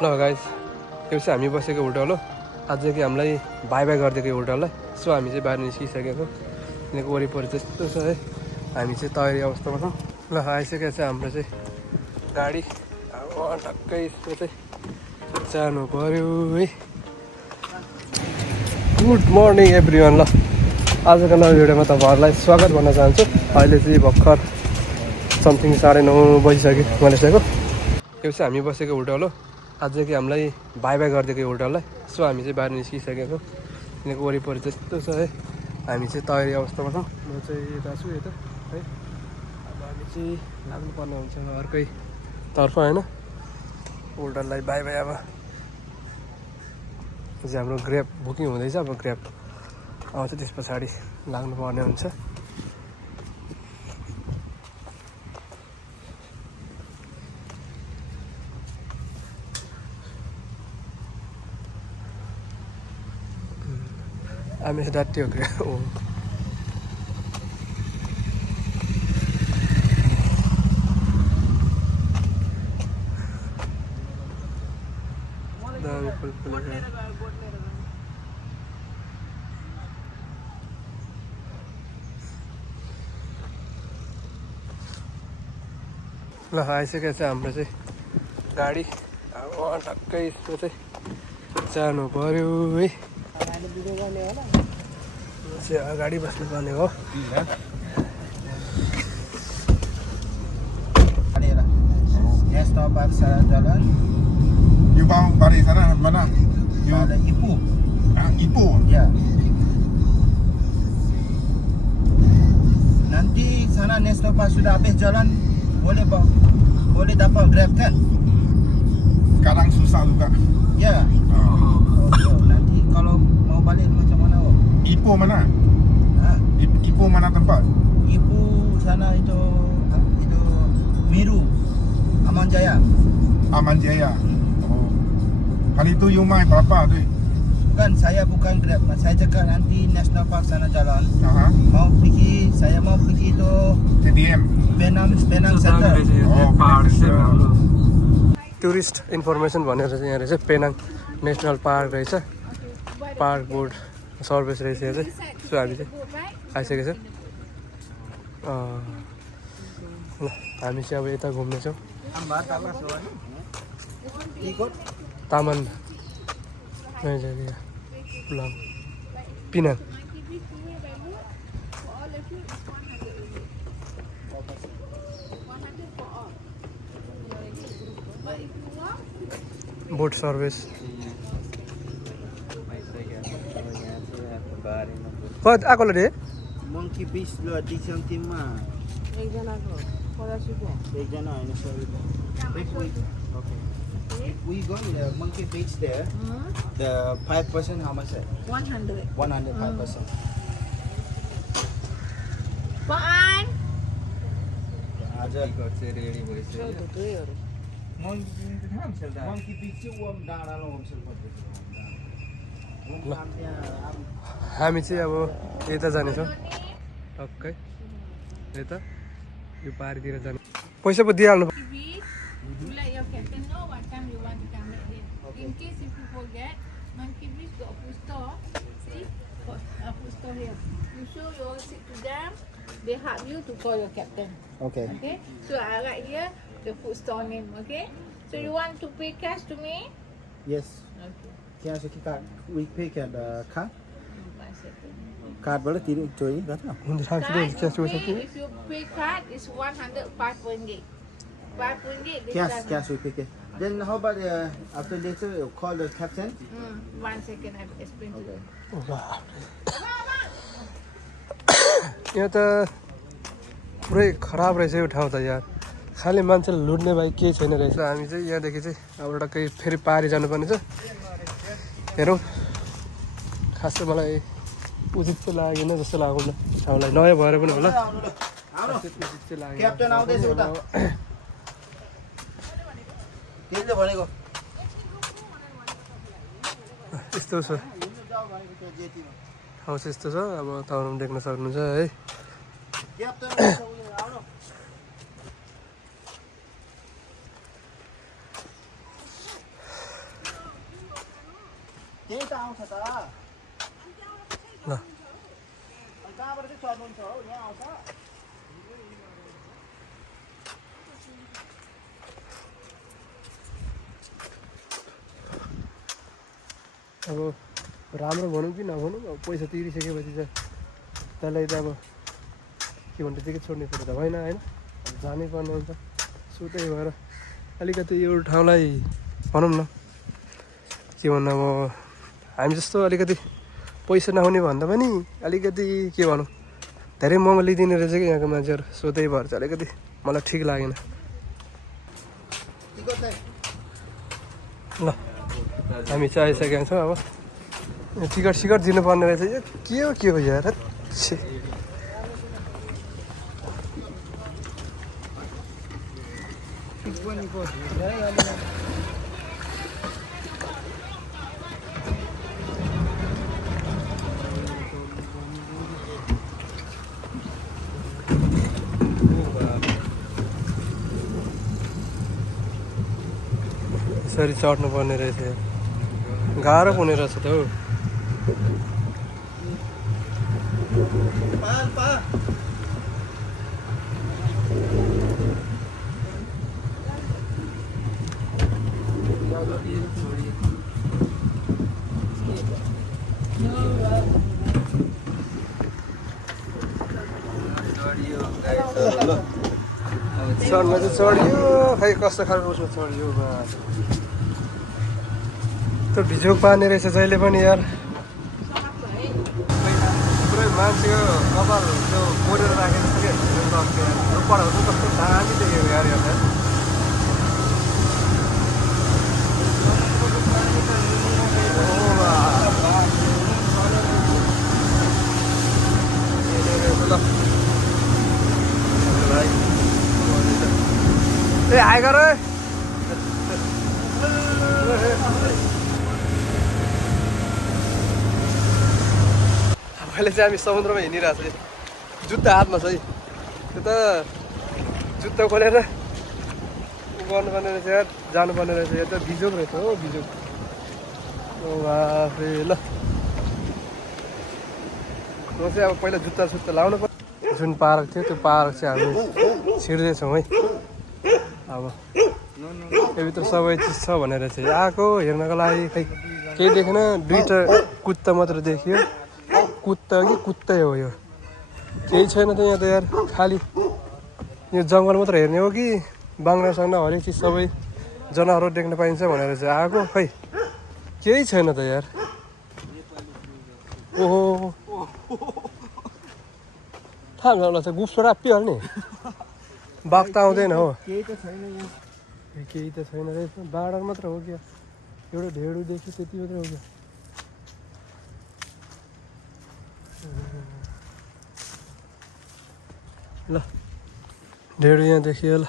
ल गाइस यो चाहिँ हामी बसेको होटल हो। आज कि हामीलाई बाई बाई गरिदिएको होटललाई। सो हामी चाहिँ बाहिर निस्किसकेको यहाँको वरिपरि त्यस्तो छ है। हामी चाहिँ तयारी अवस्थामा छौँ। ल आइसकेको छ हाम्रो चाहिँ गाडी। अब टक्कै यसको चाहिँ जानु पऱ्यो है। Good morning everyone. ल आजको नयाँ भिडियोमा तपाईँहरूलाई स्वागत भन्न चाहन्छु। अहिले चाहिँ भर्खर समथिङ 9:30 बजिसक्यो मलेसियाको। यो चाहिँ हामी बसेको होटल हो। आज कि हामीलाई बाई बाई गरिदिएको होटललाई। सो हामी चाहिँ बाहिर निस्किसकेको यहाँको वरिपरि त्यस्तो छ है। हामी चाहिँ तयारी अवस्थामा छौँ। म चाहिँ यता छु यता है। अब हामी चाहिँ लाग्नुपर्ने हुन्छ अर्कै तर्फ होइन। होटललाई बाई बाई। अब चाहिँ हाम्रो ग्र्याब बुकिङ हुँदैछ। अब ग्र्याब आउँछ त्यस पछाडि लाग्नुपर्ने हुन्छ। हामी डाटी हो ग्र्याब हो। ल आइसकेको छ हाम्रो चाहिँ गाडी। अब टक्कै यसको चाहिँ जानु पऱ्यो है। चाहिँ अगाडि बस्नुपर्ने हो। You mau balik sana mana? You Ipoh. Ipoh. Ya. Nanti sana National Park sudah habis jalan, boleh dapat Grab kan? Kadang susah juga. Ya. Oh, nanti kalau mau balik macam mana? Ipoh mana? Ha? Ipoh mana tempat? Ipoh sana itu Miru, Aman Jaya. Aman Jaya. Oh. Kali itu you main berapa tu? Bukan, saya bukan Grab. Saya cakap nanti National Park sana jalan. Aha. Saya mau pergi itu TDM. Penang Center. Tourist information भनेर चाहिँ यहाँ रहेछ Penang national park रहेछ। Park board service रहेछ यहाँ चाहिँ। So हामी चाहिँ आइसकेको छ। ल हामी चाहिँ अब यता घुम्नेछौँ। तामान पिनाङ। बोट सर्भिस कति आकोले रे? Monkey Beach lo di Santima. एकजनाको 50 रुपैयाँ। एकजना हैन 100 रुपैयाँ. Okay. If we go to the Monkey Beach there, the 5% how much? 100. 105%. Baan. आज रेडी भइसक्यो. Monkey Beach चाहिँ वम डाँडामा होमसेल पर्छ. हामी चाहिँ अब यता जानेछौँ टक्कै यता यो पारितिर जाने। पैसा पो दिइहाल्नु। You let your captain know what time you want to come back in. In case if you forget, Monkey Beach got a food store. See? Got a food store here. You show your receipt to them. They help you to call your captain. Okay. Okay? So I write here the food store name. Okay? So you want to pay cash to me? Yes. Okay. Can I check card? We pay at the card. 1 second. Card बाट तिर्नु जोइ गर्छ. हुन्छ Card राख्छु to me, if you pay card, it's 105 ringgit. 5 ringgit. This Cash, time. cash we pay. Then how about after later you call the captain? 1 second, I will explain to you. यहाँ त पुरै खराब रहेछ यो ठाउँ त यार। खालि मान्छेले लुट्ने बाहेक केही छैन रहेछ। हामी चाहिँ यहाँदेखि चाहिँ अब टक्कै फेरि पारि जानुपर्ने छ। हेरौँ खासै मलाई उचित चाहिँ लागेन जस्तो लागेन ठाउँलाई। नयाँ भएर पनि होला क्याप्टन आउँदैछ उता. त्यसले भनेको यस्तो छ ठाउँ चाहिँ यस्तो छ। अब तपाईँहरू देख्न सक्नुहुन्छ है। त्यही त आउँछ त ल अनि कहाँबाट चाहिँ चढ्नुहुन्छ हो यहाँ आउँछ अब राम्रो भनौँ कि नभनौँ अब पैसा तिरिसकेपछि चाहिँ त्यसलाई त अब के भन्छ टिकट छोड्ने कुरो त भएन होइन जानै पर्ने हुन्छ सो त्यही भएर अलिकति यो ठाउँलाई भनौँ न के भन्नु अब हामी जस्तो अलिकति पैसा नहुने भन्दा पनि अलिकति के भनौँ धेरै महँगो लिइदिने रहेछ कि यहाँको मान्छेहरू सो त्यही भएर चाहिँ अलिकति मलाई ठिक लागेन ल हामी चाहिँ आइसकेका छौँ अब टिकट सिकट दिनुपर्ने रहेछ यो के हो यार छे यसरी चढ्नु पर्ने रहेछ गाह्रो हुने रहेछ त हौ चढ्न चाहिँ चढ्यो खै कस्तो खालको उसमा चढ्यो त्यो भिजोक पार्ने रहेछ जहिले पनि यार पुरै मान्छेको कपाल त्यो कोरेर राखेको जस्तो क्या यो पढाउँछ कस्तो दामी देखेको यार हेर्दा ए आइ गर अहिले चाहिँ हामी समुद्रमा हिँडिरहेको छ जुत्ता हातमा छ है त्यो त जुत्ता खोलेर गर्नुपर्ने रहेछ यार जानुपर्ने रहेछ यो त बिजोक रहेछ हो बिजोक बाफरे ल म चाहिँ अब पहिला जुत्ता सुत्ता लाउनु पर्छ जुन पार्क थियो त्यो पार्क चाहिँ हामी छिर्दैछौँ है अब यभित्र सबै चिज छ भनेर चाहिँ आएको हेर्नको लागि खै केही देखेन दुईवटा कुत्ता मात्र देखियो कुत्ता कि कुत्तै हो यो केही छैन त यहाँ त यार खालि यो जङ्गल मात्र हेर्ने हो कि बाङ्ला साङ्ला हरेक चिज सबै जनावरहरू देख्न पाइन्छ भनेर चाहिँ आएको खै केही छैन त यार ओहो थाहा छ गुप्सो रापिहाल्ने बाघ त आउँदैन हो केही त छैन यहाँ केही त छैन रहेछ बाँडर मात्र हो क्या एउटा ढेँडो देख्यो त्यति मात्रै हो क्या ल ढेँडो यहाँ देखियो ल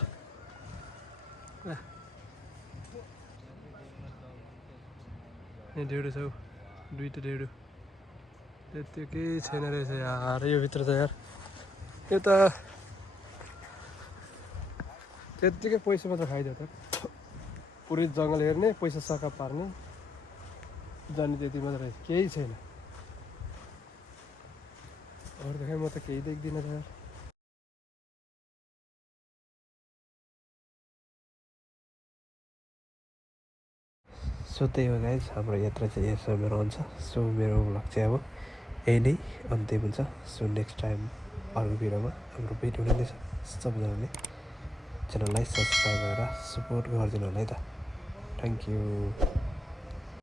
यहाँ ढेँडो छ दुईवटा ढेँडो त्यो केही छैन रहेछ यार यो भित्र त यार यो त त्यत्तिकै पैसा मात्र खाइदियो त पुरै जङ्गल हेर्ने पैसा सका पार्ने जाने त्यति मात्र रहेछ केही छैन अरू देखाइ म त केही देख्दिनँ त यार सो त्यही हो गाइज हाम्रो यात्रा चाहिँ यहाँसम्म रहन्छ सो मेरो भ्लग चाहिँ अब यही नै अन्त्य हुन्छ सो नेक्स्ट टाइम अर्को भिडियोमा हाम्रो भेट हुने नै छ सबैजनाले च्यानललाई सब्सक्राइब गरेर सपोर्ट गरिदिनु होला है त थ्याङ्क यू